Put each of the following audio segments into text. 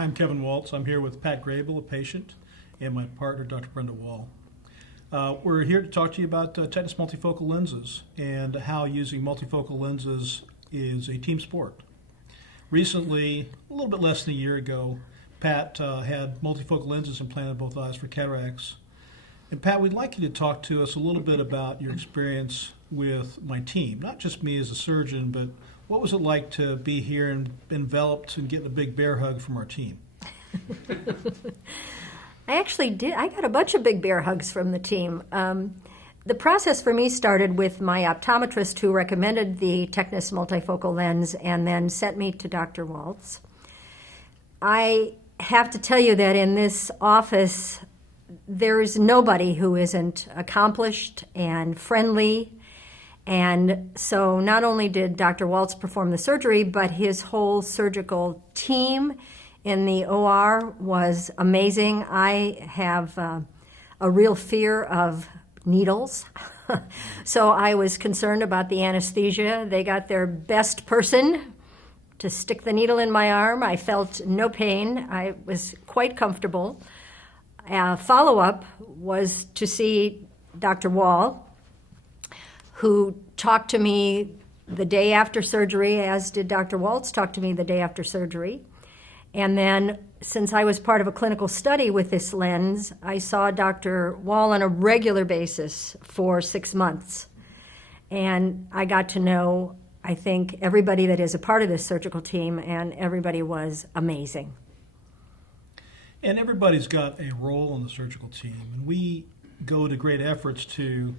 I'm Kevin Waltz. I'm here with Pat Grable, a patient, and my partner, Dr. Brenda Wall. We're here to talk to you about TECNIS Multifocal Lenses and how using multifocal lenses is a team sport. Recently, a little bit less than a year ago, Pat had multifocal lenses implanted in both eyes for cataracts. And Pat, we'd like you to talk to us a little bit about your experience with my team, not just me as a surgeon, but what was it like to be here and enveloped and getting a big bear hug from our team? I actually did. I got a bunch of big bear hugs from the team. The process for me started with my optometrist who recommended the TECNIS Multifocal Lens and then sent me to Dr. Waltz. I have to tell you that in this office, there is nobody who isn't accomplished and friendly. And so not only did Dr. Waltz perform the surgery, but his whole surgical team in the OR was amazing. I have a real fear of needles. So I was concerned about the anesthesia. They got their best person to stick the needle in my arm. I felt no pain. I was quite comfortable. Follow-up was to see Dr. Wall, who talked to me the day after surgery, as did Dr. Waltz talk to me the day after surgery. And then, since I was part of a clinical study with this lens, I saw Dr. Wall on a regular basis for 6 months. And I got to know, I think, everybody that is a part of this surgical team, and everybody was amazing. And everybody's got a role in the surgical team, and we go to great efforts to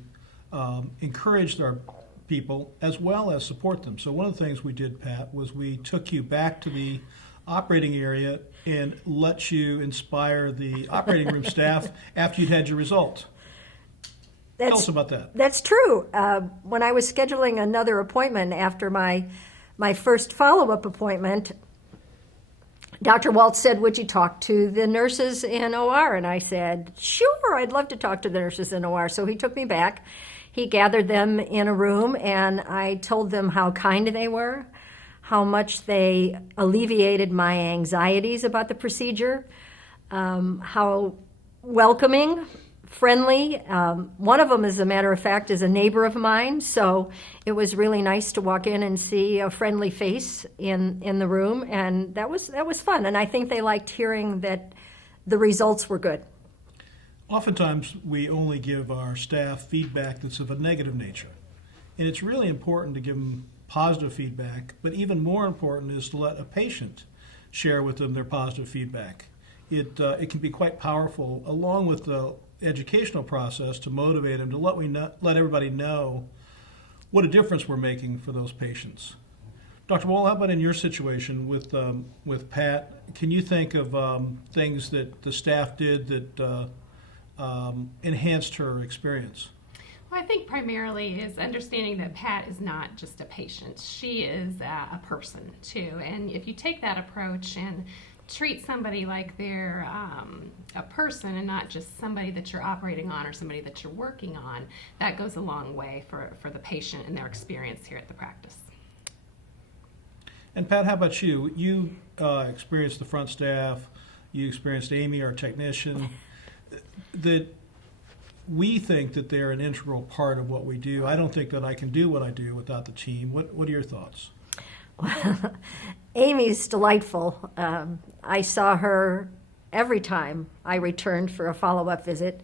encourage our people as well as support them. So one of the things we did, Pat, was we took you back to the operating area and let you inspire the operating room staff after you'd had your result. Tell us about that. That's true. When I was scheduling another appointment after my first follow-up appointment, Dr. Waltz said, "Would you talk to the nurses in OR?" And I said, "Sure, I'd love to talk to the nurses in OR." So he took me back. He gathered them in a room, and I told them how kind they were, how much they alleviated my anxieties about the procedure, how welcoming, friendly. One of them, as a matter of fact, is a neighbor of mine, so it was really nice to walk in and see a friendly face in the room, and that was fun. And I think they liked hearing that the results were good. Oftentimes, we only give our staff feedback that's of a negative nature, and it's really important to give them positive feedback, but even more important is to let a patient share with them their positive feedback. It can be quite powerful, along with the educational process, to motivate them, to let everybody know what a difference we're making for those patients. Dr. Wall, how about in your situation with Pat? Can you think of things that the staff did that enhanced her experience? Well, I think primarily is understanding that Pat is not just a patient. She is a person too. And if you take that approach and treat somebody like they're a person and not just somebody that you're operating on or somebody that you're working on, that goes a long way for the patient and their experience here at the practice. And Pat, how about you? You experienced the front staff, you experienced Amy, our technician, that we think that they're an integral part of what we do. I don't think that I can do what I do without the team. What are your thoughts? Well, Amy's delightful. I saw her every time I returned for a follow-up visit.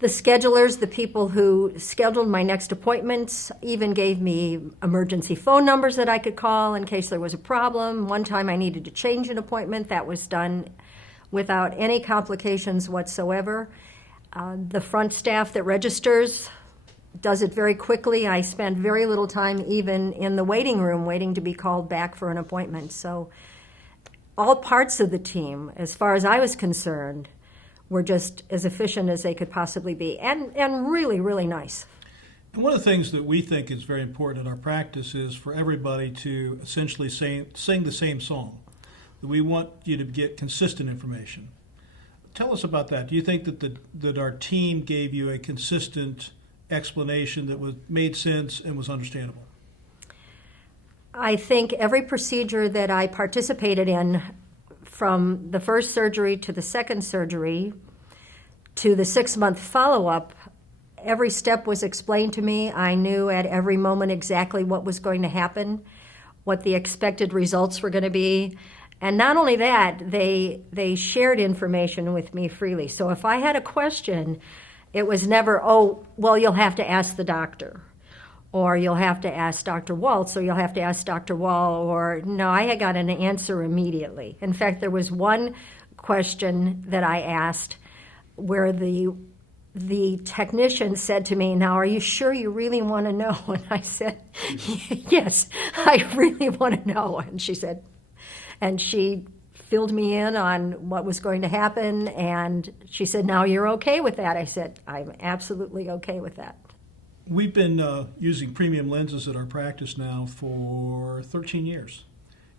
The schedulers, the people who scheduled my next appointments, even gave me emergency phone numbers that I could call in case there was a problem. One time I needed to change an appointment. That was done without any complications whatsoever. The front staff that registers does it very quickly. I spend very little time even in the waiting room waiting to be called back for an appointment. So all parts of the team, as far as I was concerned, were just as efficient as they could possibly be, and really, really nice. And one of the things that we think is very important in our practice is for everybody to essentially sing the same song. We want you to get consistent information. Tell us about that. Do you think that our team gave you a consistent explanation that made sense and was understandable? I think every procedure that I participated in from the first surgery to the second surgery to the 6-month follow-up, every step was explained to me. I knew at every moment exactly what was going to happen, what the expected results were going to be. And not only that, they shared information with me freely. So if I had a question, it was never, oh, well, you'll have to ask the doctor, or you'll have to ask Dr. Waltz, or you'll have to ask Dr. Wall, or no, I had got an answer immediately. In fact, there was one question that I asked where the technician said to me, now, are you sure you really want to know? And I said, yes, I really want to know. And she said, and she filled me in on what was going to happen. And she said, now you're okay with that? I said, I'm absolutely okay with that. We've been using premium lenses at our practice now for 13 years.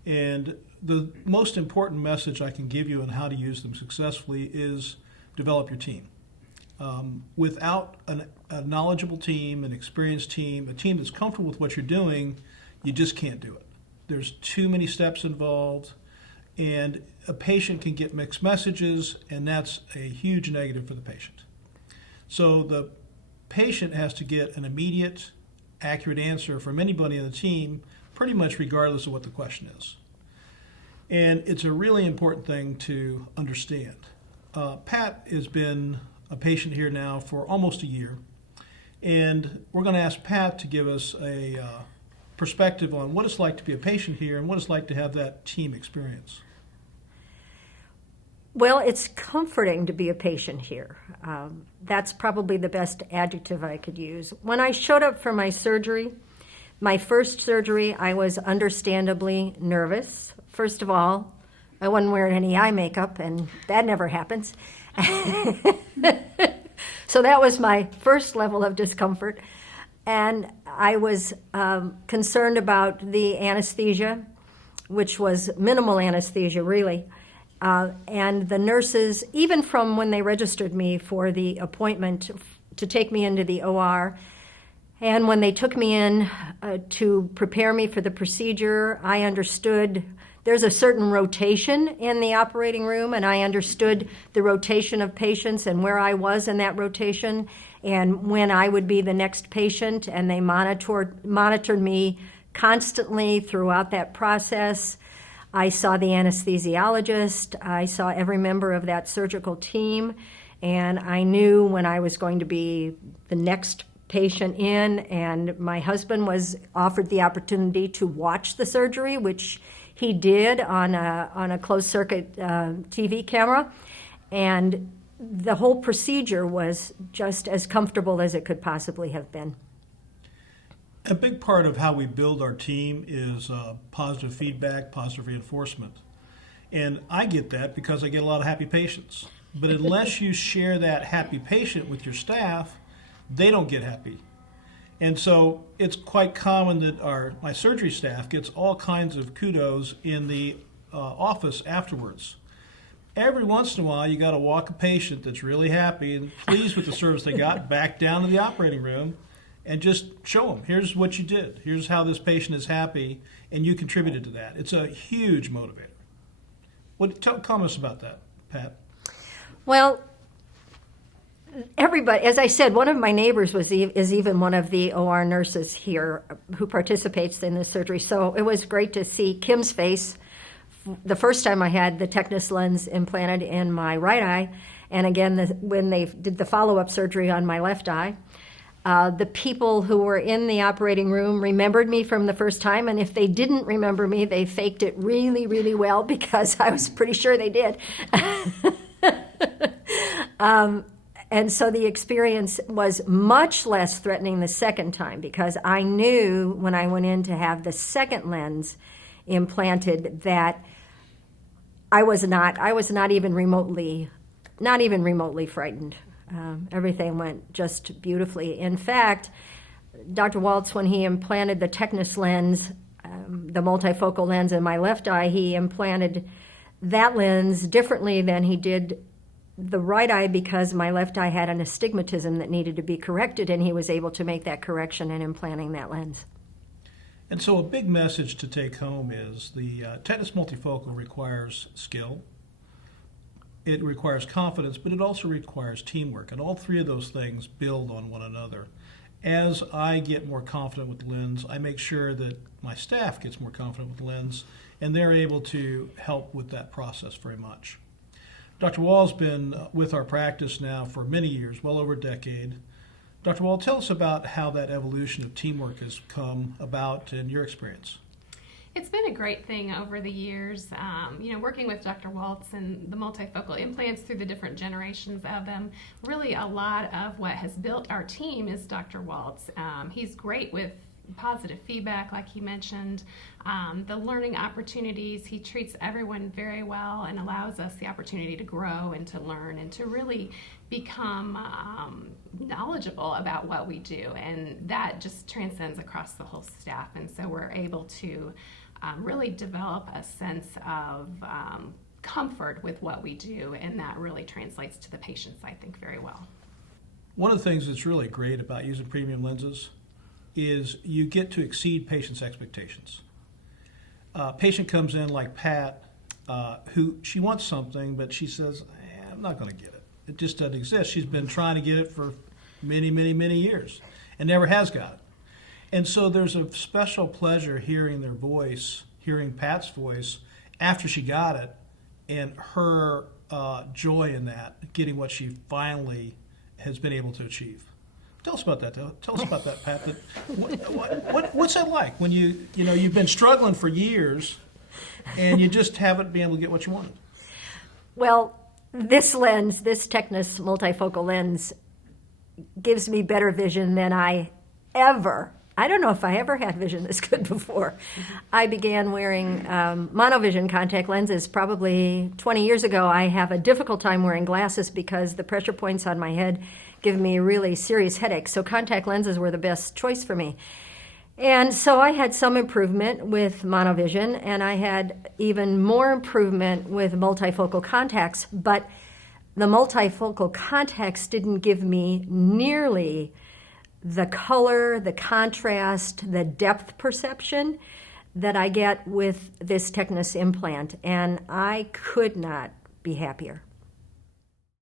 And the most important message I can give you on how to use them successfully is develop your team. Without a knowledgeable team, an experienced team, a team that's comfortable with what you're doing, you just can't do it. There's too many steps involved, and a patient can get mixed messages, and that's a huge negative for the patient. So the patient has to get an immediate, accurate answer from anybody on the team, pretty much regardless of what the question is. And it's a really important thing to understand. Pat has been a patient here now for almost a year, and we're going to ask Pat to give us a perspective on what it's like to be a patient here and what it's like to have that team experience. Well, it's comforting to be a patient here. That's probably the best adjective I could use. When I showed up for my surgery, my first surgery, I was understandably nervous. First of all, I wasn't wearing any eye makeup, and that never happens. So that was my first level of discomfort. And I was concerned about the anesthesia, which was minimal anesthesia, really. And the nurses, even from when they registered me for the appointment to take me into the OR, and when they took me in to prepare me for the procedure, I understood there's a certain rotation in the operating room, and I understood the rotation of patients and where I was in that rotation and when I would be the next patient, and they monitored me constantly throughout that process. I saw the anesthesiologist. I saw every member of that surgical team, and I knew when I was going to be the next patient in, and my husband was offered the opportunity to watch the surgery, which he did on a closed circuit TV camera, and the whole procedure was just as comfortable as it could possibly have been. A big part of how we build our team is positive feedback, positive reinforcement. And I get that because I get a lot of happy patients. But unless you share that happy patient with your staff, they don't get happy. And so it's quite common that my surgery staff gets all kinds of kudos in the office afterwards. Every once in a while, you got to walk a patient that's really happy and pleased with the service they got back down to the operating room and just show them, here's what you did. Here's how this patient is happy, and you contributed to that. It's a huge motivator. Comment about that, Pat. Well, everybody, as I said, one of my neighbors is even one of the OR nurses here who participates in this surgery. So it was great to see Kim's face the first time I had the TECNIS lens implanted in my right eye, and again when they did the follow-up surgery on my left eye. The people who were in the operating room remembered me from the first time, and if they didn't remember me, they faked it really, really well because I was pretty sure they did. And so the experience was much less threatening the second time because I knew when I went in to have the second lens implanted that I was not even remotely frightened. Everything went just beautifully. In fact, Dr. Waltz, when he implanted the TECNIS lens, the multifocal lens in my left eye, he implanted that lens differently than he did the right eye because my left eye had an astigmatism that needed to be corrected, and he was able to make that correction in implanting that lens. And so a big message to take home is the TECNIS Multifocal requires skill, it requires confidence, but it also requires teamwork. And all three of those things build on one another. As I get more confident with the lens, I make sure that my staff gets more confident with the lens, and they're able to help with that process very much. Dr. Wall's been with our practice now for many years, well over a decade. Dr. Wall, tell us about how that evolution of teamwork has come about in your experience. It's been a great thing over the years, working with Dr. Waltz and the multifocal implants through the different generations of them. Really, a lot of what has built our team is Dr. Waltz. He's great with positive feedback, like he mentioned, the learning opportunities. He treats everyone very well and allows us the opportunity to grow and to learn and to really become knowledgeable about what we do. And that just transcends across the whole staff. And so we're able to really develop a sense of comfort with what we do, and that really translates to the patients, I think, very well. One of the things that's really great about using premium lenses is you get to exceed patients' expectations. Patient comes in like Pat, who she wants something, but she says, I'm not going to get it. It just doesn't exist. She's been trying to get it for many, many, many years and never has got it. And so there's a special pleasure hearing their voice, hearing Pat's voice after she got it, and her joy in that, getting what she finally has been able to achieve. Tell us about that. Tell us about that, Pat. What's that like when you've been struggling for years and you just haven't been able to get what you wanted? Well, this lens, this TECNIS Multifocal Lens, gives me better vision than I don't know if I ever had vision this good before. I began wearing monovision contact lenses probably 20 years ago. I have a difficult time wearing glasses because the pressure points on my head give me really serious headaches. So contact lenses were the best choice for me. And so I had some improvement with monovision, and I had even more improvement with multifocal contacts. But the multifocal contacts didn't give me nearly the color, the contrast, the depth perception that I get with this TECNIS implant, and I could not be happier.